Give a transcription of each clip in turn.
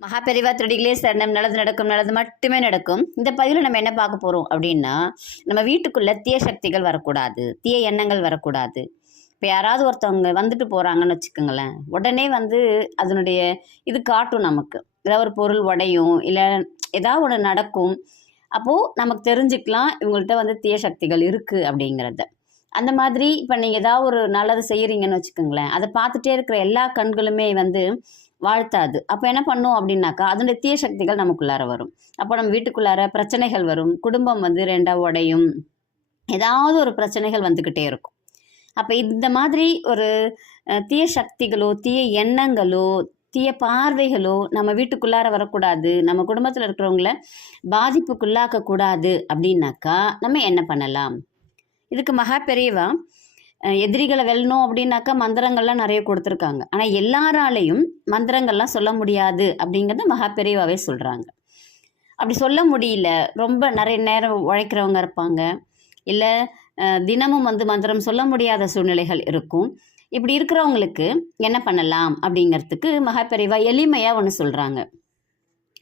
மகாபெரிவா திருடிகளே சரணம் நல்லது நடக்கும் நல்லது மட்டுமே நடக்கும். இந்த பதிவில் நம்ம என்ன பார்க்க போகிறோம் அப்படின்னா நம்ம வீட்டுக்குள்ளே தீய சக்திகள் வரக்கூடாது தீய எண்ணங்கள் வரக்கூடாது. இப்போ யாராவது ஒருத்தவங்க வந்துட்டு போகிறாங்கன்னு வச்சுக்கோங்களேன் உடனே வந்து அதனுடைய இது காட்டும் நமக்கு. ஏதாவது ஒரு பொருள் உடையும் இல்லை ஏதாவது ஒன்று நடக்கும் அப்போது நமக்கு தெரிஞ்சுக்கலாம் இவங்கள்ட்ட வந்து தீய சக்திகள் இருக்குது அப்படிங்கிறத. அந்த மாதிரி இப்போ நீங்கள் ஏதாவது ஒரு நல்லது செய்கிறீங்கன்னு வச்சுக்கோங்களேன் அதை பார்த்துட்டே இருக்கிற எல்லா கண்களுமே வந்து வாழ்த்தாது. அப்போ என்ன பண்ணும் அப்படின்னாக்கா அதனுடைய தீய சக்திகள் நமக்குள்ளார வரும். அப்போ நம்ம வீட்டுக்குள்ளார பிரச்சனைகள் வரும். குடும்பம் வந்து ரெண்டாக உடையும். ஏதாவது ஒரு பிரச்சனைகள் வந்துக்கிட்டே இருக்கும். அப்போ இந்த மாதிரி ஒரு தீய சக்திகளோ தீய எண்ணங்களோ தீய பார்வைகளோ நம்ம வீட்டுக்குள்ளார வரக்கூடாது. நம்ம குடும்பத்தில் இருக்கிறவங்கள பாதிப்புக்குள்ளாக்க கூடாது அப்படின்னாக்கா நம்ம என்ன பண்ணலாம்? இதுக்கு மகா பெரியவா எதிரிகளை வெல்லணும் அப்படின்னாக்கா மந்திரங்கள்லாம் நிறைய கொடுத்துருக்காங்க. ஆனால் எல்லாராலையும் மந்திரங்கள்லாம் சொல்ல முடியாது அப்படிங்கிறத மகாபெரிவாவே சொல்கிறாங்க அப்படி சொல்ல முடியல ரொம்ப நிறைய நேரம் உழைக்கிறவங்க இருப்பாங்க. இல்லை தினமும் வந்து மந்திரம் சொல்ல முடியாத சூழ்நிலைகள் இருக்கும். இப்படி இருக்கிறவங்களுக்கு என்ன பண்ணலாம் அப்படிங்கிறதுக்கு மகாபெரிவா எளிமையாக ஒன்று சொல்கிறாங்க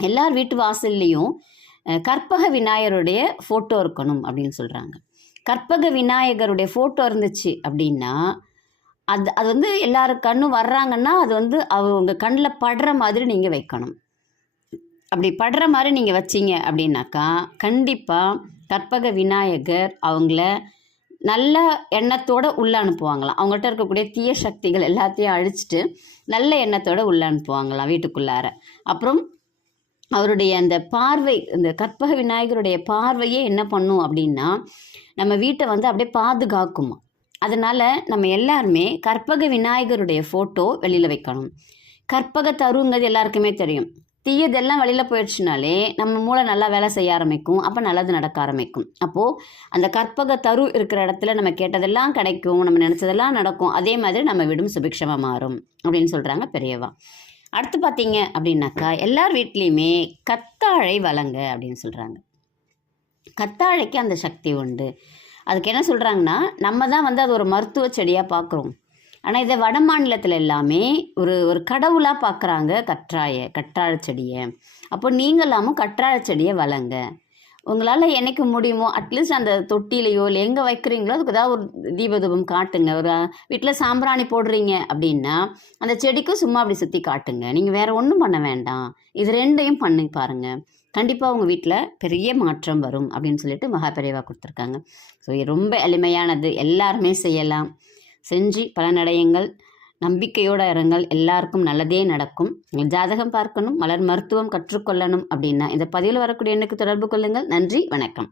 எல்லார் வீட்டு வாசல்லையும் கற்பக விநாயகருடைய ஃபோட்டோ இருக்கணும் அப்படின்னு சொல்கிறாங்க கற்பக விநாயகருடைய ஃபோட்டோ இருந்துச்சு அப்படின்னா அது அது வந்து எல்லாரும் கண்ணும் வர்றாங்கன்னா அது வந்து அவங்க கண்ணில் படுற மாதிரி நீங்கள் வைக்கணும். அப்படி படுற மாதிரி நீங்கள் வச்சிங்க அப்படின்னாக்கா கண்டிப்பாக கற்பக விநாயகர் அவங்கள நல்ல எண்ணத்தோடு உள்ள அனுப்புவாங்களாம். அவங்கள்ட்ட இருக்கக்கூடிய தீய சக்திகள் எல்லாத்தையும் அழிச்சிட்டு நல்ல எண்ணத்தோடு உள்ள அனுப்புவாங்களாம் வீட்டுக்குள்ளார. அப்புறம் அவருடைய அந்த பார்வை இந்த கற்பக விநாயகருடைய பார்வையே என்ன பண்ணும் அப்படின்னா நம்ம வீட்டை வந்து அப்படியே பாதுகாக்குமா. அதனால் நம்ம எல்லாருமே கற்பக விநாயகருடைய ஃபோட்டோ வெளியில் வைக்கணும். கற்பக தருங்கிறது எல்லாருக்குமே தெரியும். தீயதெல்லாம் வெளியில் போயிடுச்சுனாலே நம்ம மூளை நல்லா வேலை செய்ய ஆரம்பிக்கும். அப்போ நல்லது நடக்க ஆரம்பிக்கும். அப்போது அந்த கற்பக தரு இருக்கிற இடத்துல நம்ம கேட்டதெல்லாம் கிடைக்கும். நம்ம நினச்சதெல்லாம் நடக்கும். அதே மாதிரி நம்ம வீடும் சுபிக்ஷமாக மாறும். அப்படின்னு சொல்கிறாங்க பெரியவா. அடுத்து பார்த்தீங்க அப்படின்னாக்கா எல்லார் வீட்லேயுமே கத்தாழை வளங்க அப்படின்னு சொல்கிறாங்க கத்தாழைக்கு அந்த சக்தி உண்டு. அதுக்கு என்ன சொல்கிறாங்கன்னா நம்ம தான் வந்து அது ஒரு மருத்துவ செடியாக பார்க்குறோம். ஆனால் இதை வட மாநிலத்தில் எல்லாமே ஒரு ஒரு கடவுளாக பார்க்குறாங்க கற்றாய கற்றாழை செடியை. அப்போ நீங்களாமும் கற்றாழை செடியை வளங்க. உங்களால் என்றைக்கு முடியுமோ அட்லீஸ்ட் அந்த தொட்டிலையோ இல்லை எங்கே வைக்கிறீங்களோ அதுக்கு ஏதாவது ஒரு தீபதூபம் காட்டுங்க. ஒரு வீட்டில் சாம்பிராணி போடுறீங்க அப்படின்னா அந்த செடிக்கும் சும்மா அப்படி சுற்றி காட்டுங்க. நீங்கள் வேறு ஒன்றும் பண்ண வேண்டாம். இது ரெண்டையும் பண்ணி பாருங்கள் கண்டிப்பாக உங்கள் வீட்டில் பெரிய மாற்றம் வரும் அப்படின்னு சொல்லிட்டு மகாபெரியவா கொடுத்துருக்காங்க. ஸோ இது ரொம்ப எளிமையானது. எல்லாருமே செய்யலாம். செஞ்சு பலனடையுங்கள். நம்பிக்கையோடு இருங்கள். எல்லாருக்கும் நல்லதே நடக்கும். ஜாதகம் பார்க்கணும் மலர் மருத்துவம் கற்றுக்கொள்ளணும் அப்படின்னா இந்த பதிவில் வரக்கூடிய எண்ணுக்கு தொடர்பு கொள்ளுங்கள். நன்றி வணக்கம்.